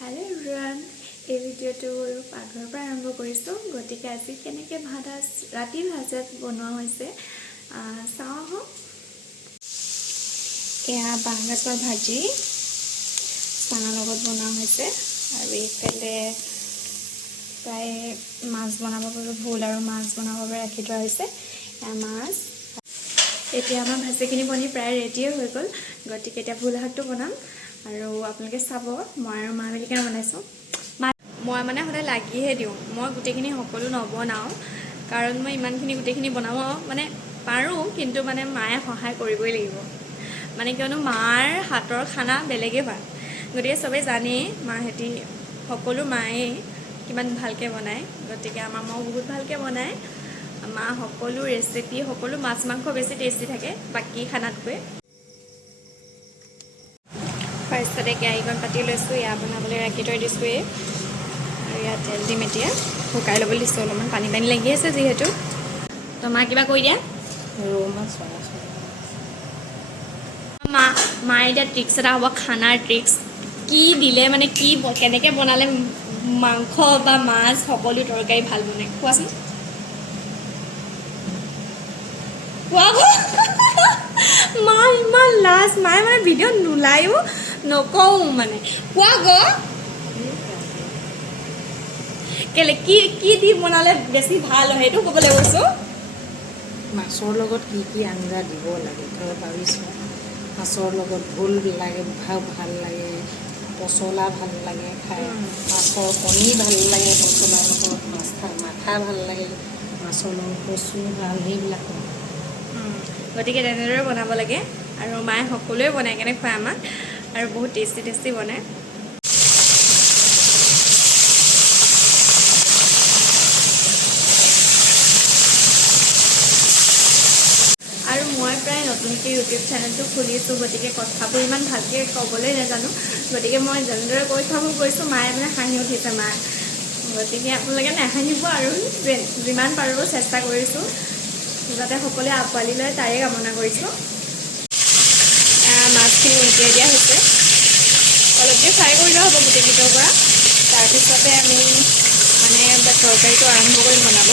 Hello everyone এই ভিডিঅ'টো পাকঘৰৰ পৰা আৰম্ভ কৰিছোঁ গতিকে আজি কেনেকৈ ৰাতিৰ ভাত বনোৱা হৈছে চাওঁ আহক এয়া বাঁহগাজৰ ভাজি চানাৰ লগত বনোৱা হৈছে আৰু এইফালে প্ৰায় মাছ বনাব বাবে ভোল আৰু মাছ বনাব বাবে ৰাখি থোৱা হৈছে মাছ এতিয়া আমাৰ ভাজিখিনি বনি প্ৰায় ৰেডিয়ে হৈ গ'ল গতিকে এতিয়া ভোল শাকটো বনাম আৰু আপোনালোকে চাব মই আৰু মা মিলি কেনে বনাইছোঁ মই মানে সদায় লাগিহে দিওঁ মই গোটেইখিনি সকলো নবনাওঁ কাৰণ মই ইমানখিনি গোটেইখিনি বনাব মানে পাৰোঁ কিন্তু মানে মায়ে সহায় কৰিবই লাগিব মানে কিয়নো মাৰ হাতৰ খানা বেলেগেই হয় গতিকে চবেই জানেই মাহেঁতি সকলো মায়ে কিমান ভালকৈ বনায় গতিকে আমাৰ মাও বহুত ভালকৈ বনায় মা সকলো ৰেচিপি সকলো মাছ মাংস বেছি টেষ্টি থাকে বাকী খানাতকৈ ফাৰ্ষ্টতে কেৰাহীখন পাতি লৈছোঁ এয়া বনাবলৈ ৰাখি থৈ দিছোঁ আৰু ইয়াত তেল দিম এতিয়া শুকাই ল'বলৈ দিছোঁ অলপমান পানী পানী লাগি আছে যিহেতু তো মা কিবা কৈ দিয়া মায়ে এতিয়া ট্ৰিক্স এটা হ'ব খানাৰ ট্ৰিক্স কি দিলে মানে কি কেনেকৈ বনালে মাংস বা মাছ সকলো তৰকাৰী ভাল বনায় কোৱাচোন মা ইমান লাজ মায়ে মানে ভিডিঅ' নোলায়ো নকওঁ মানে কোৱা গ কেলে কি কি দি বনালে বেছি ভাল হয় সেইটো ক'বলৈ কৈছোঁ মাছৰ লগত কি কি আঞ্জা দিব লাগে তই ভাবিছোঁ মাছৰ লগত ভোল লাগে ভাল লাগে পচলা ভাল লাগে খাই মাছৰ কণী ভাল লাগে পচলাৰ লগত মাথা ভাল লাগে মাছৰ লগত কচু ভাল সেইবিলাক গতিকে তেনেদৰে বনাব লাগে আৰু মায়ে সকলোৱে বনাই কেনে খুৱায় আমাক আৰু বহুত টেষ্টি টেষ্টি বনায় আৰু মই প্ৰায় নতুনকৈ ইউটিউব চেনেলটো খুলিছোঁ গতিকে কথাবোৰ ইমান ভালকৈ ক'বলৈ নাজানো গতিকে মই যেনেদৰে কৈ থাকোঁ কৈছোঁ মায়ে মানে হাঁহি উঠিছে মায়ে গতিকে আপোনালোকে নাহাঁহিব আৰু যিমান পাৰিব চেষ্টা কৰিছোঁ যাতে সকলোৱে আঁকোৱালি লয় তাৰে কামনা কৰিছোঁ মাছখিনি উলিয়াই দিয়া হৈছে অলপ দেৰি ফ্ৰাই কৰি লোৱা হ'ব গোটেইকেইটাৰ পৰা তাৰপিছতে আমি মানে তৰকাৰীটো আৰম্ভ কৰিম বনাব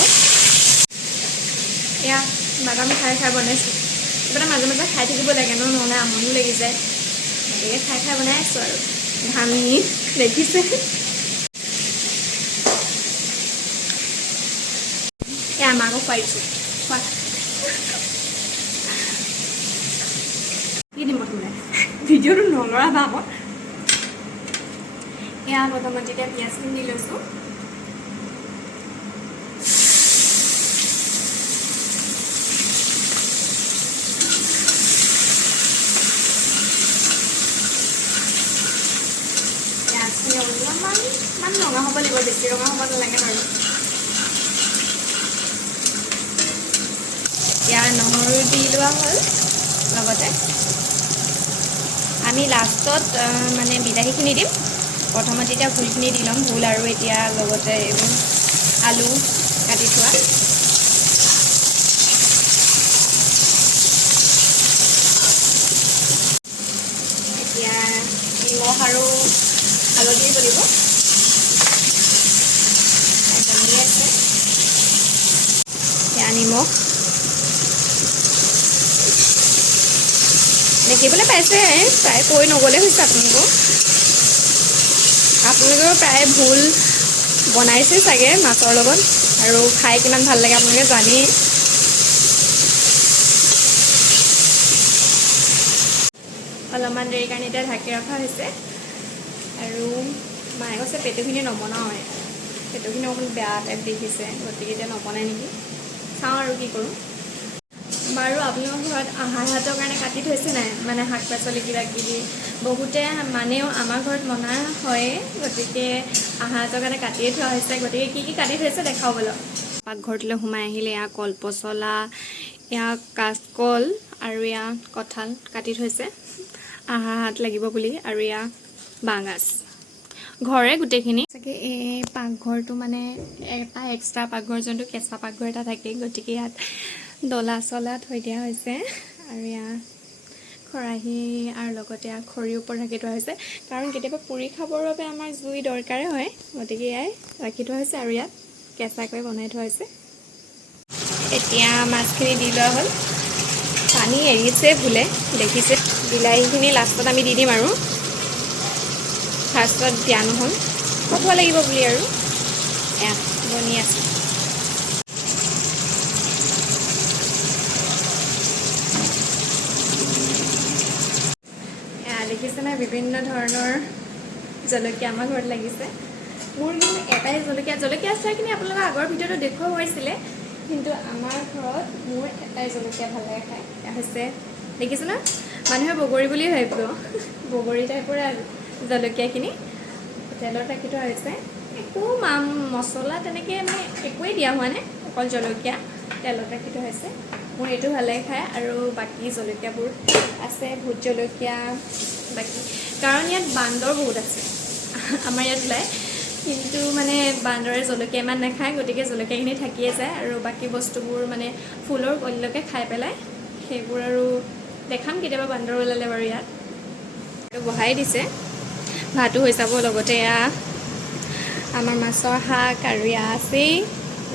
এয়া বাদাম খাই বনাইছোঁ কিবা এটা মাজে মাজে খাই থাকিব লাগে নহ'লে আমনিও লাগি যায় গতিকে খাই বনাই আছোঁ আৰু ঘামি দেখিছে এয়া মাকো খুৱাইছোঁ খোৱা কি দিম প্ৰথমে ভিডিঅ'টো নলৰাবা আকৌ এয়া প্ৰথমতে এতিয়া পিঁয়াজখিনি দি লৈছোঁ পিঁয়াজখিনি অলপমান ৰঙা হ'ব লাগিব বেছি ৰঙা হ'ব নালাগে বাৰু ইয়াৰ নহৰু দি লোৱা হ'ল লগতে আমি লাষ্টত মানে বিলাহীখিনি দিম প্ৰথমতে এতিয়া ভোলখিনি দি ল'ম ভোল আৰু এতিয়া লগতে এইবোৰ আলু কাটি থোৱা এতিয়া নিমখ আৰু হালধি দিব বনি আছে এতিয়া নিমখ দেখিবলৈ পাইছে প্ৰায় কৈ নগ'লে হৈছে আপোনালোকেও প্ৰায় ভোল বনাইছে চাগে মাছৰ লগত আৰু খাই কিমান ভাল লাগে আপোনালোকে জানেই অলপমান দেৰি কাৰণে এতিয়া ঢাকি ৰখা হৈছে আৰু মায়ে কৈছে পেটুখিনি নবনাওঁ পেটুখিনি অকণমান বেয়া টাইপ দেখিছে গতিকে এতিয়া নবনাই নেকি চাওঁ আৰু কি কৰোঁ বাৰু আপোনালোকৰ ঘৰত আহাৰ ভাতৰ কাৰণে কাটি থৈছে নাই মানে শাক পাচলি কিবা কিবি বহুতে মানেও আমাৰ ঘৰত মনা হয় গতিকে আহাৰ ভাতৰ কাৰণে কাটিয়ে থোৱা হৈছে গতিকে কি কি কাটি থৈছে দেখাওঁ ব'লক পাকঘৰটোলৈ সোমাই আহিলে এয়া কল পচলা এয়া কাচকল আৰু এয়া কঁঠাল কাটি থৈছে আহাৰ হাত লাগিব বুলি আৰু এয়া বাঁহগাজ ঘৰে গোটেইখিনি চাগে এই পাকঘৰটো মানে এটা এক্সট্ৰা পাকঘৰ যোনটো কেঁচা পাকঘৰ এটা থাকে গতিকে ইয়াত ডলা চলা থৈ দিয়া হৈছে আৰু ইয়াত খৰাহী আৰু লগতে খৰিৰ ওপৰত ৰাখি থোৱা হৈছে, কাৰণ কেতিয়াবা পুৰি খাবৰ বাবে আমাৰ জুই দৰকাৰে হয়, গতিকে ইয়াই ৰাখি থোৱা হৈছে আৰু ইয়াত কেঁচাকৈ বনাই থোৱা হৈছে। এতিয়া মাছখিনি দি লোৱা হ'ল, পানী এৰিছে বোলে দেখিছে। বিলাহীখিনি লাষ্টত আমি দি দিম আৰু ফাৰ্ষ্টত দিয়া নহ'ল, হ'ব লাগিব বুলি আৰু এয়া বনি আছে। দেখিছেনে বিভিন্ন ধৰণৰ জলকীয়া আমাৰ ঘৰত লাগিছে। মোৰ কিন্তু এটাই জলকীয়া আচাৰখিনি আপোনালোকৰ আগৰ ভিডিঅ'টো দেখুওৱা হৈছিলে, কিন্তু আমাৰ ঘৰত মোৰ এটাই জলকীয়া ভাল লাগে খাই, এয়া হৈছে দেখিছে না, মানুহে বগৰী বুলি ভাবিব, বগৰী টাইপৰে জলকীয়াখিনি তেলত ৰাখি থোৱা হৈছে। একো মছলা তেনেকৈ মানে একোৱেই দিয়া হোৱা নাই, অকল জলকীয়া তেলত ৰাখি থোৱা হৈছে। মোৰ এইটো ভাল লাগে খাই, আৰু বাকী জলকীয়াবোৰ আছে ভোট জলকীয়া বাকী, কাৰণ ইয়াত বান্দৰ বহুত আছে আমাৰ ইয়াত ওলায়, কিন্তু মানে বান্দৰে জলকীয়া ইমান নাখায়, গতিকে জলকীয়াখিনি থাকিয়ে যায়, আৰু বাকী বস্তুবোৰ মানে ফুলৰ কলিলৈকে খাই পেলাই, সেইবোৰ আৰু দেখাম কেতিয়াবা বান্দৰ ওলালে বাৰু। ইয়াত বহাই দিছে, ভাতো হৈ যাব, লগতে এয়া আমাৰ মাছৰ শাক, আৰু এয়া আছেই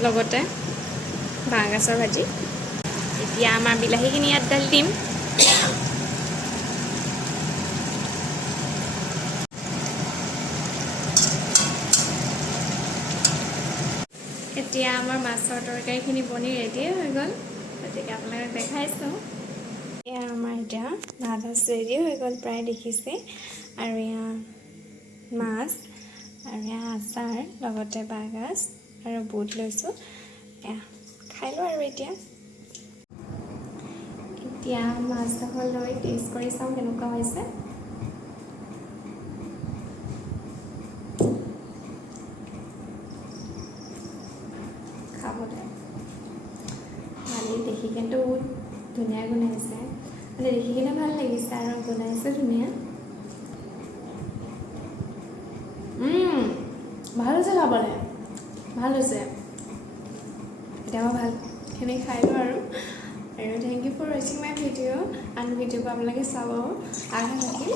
লগতে বাঁহগাজৰ ভাজি। এতিয়া আমাৰ বিলাহীখিনি ইয়াত ঢালি দিম। এতিয়া আমাৰ মাছৰ তৰকাৰীখিনি বনি ৰেডি হৈ গ'ল, গতিকে আপোনালোকক দেখাইছোঁ। এয়া আমাৰ এতিয়া ভাত ৰেডি হৈ গ'ল প্ৰায় দেখিছে, আৰু এয়া মাছ, আৰু এয়া আচাৰ, লগতে বাঁহগাজ আৰু বুট লৈছোঁ। এয়া খাই লওঁ আৰু এতিয়া মাছডোখৰ লৈ টেষ্ট কৰি চাওঁ কেনেকুৱা হৈছে। খাবলৈ ভালেই, দেখি কিন্তু বহুত ধুনীয়া গোন্ধাইছে, মানে দেখি কিনে ভাল লাগিছে আৰু গোন্ধাইছে ধুনীয়া। ভাল হৈছে, খাবলৈ ভাল হৈছে। এতিয়া মই ভালখিনি খাই লওঁ আৰু থেংক ইউ ফৰ ৱাচিং মাই ভিডিঅ'। আন ভিডিঅ'বোৰ আপোনালোকে চাব আশা থাকিল।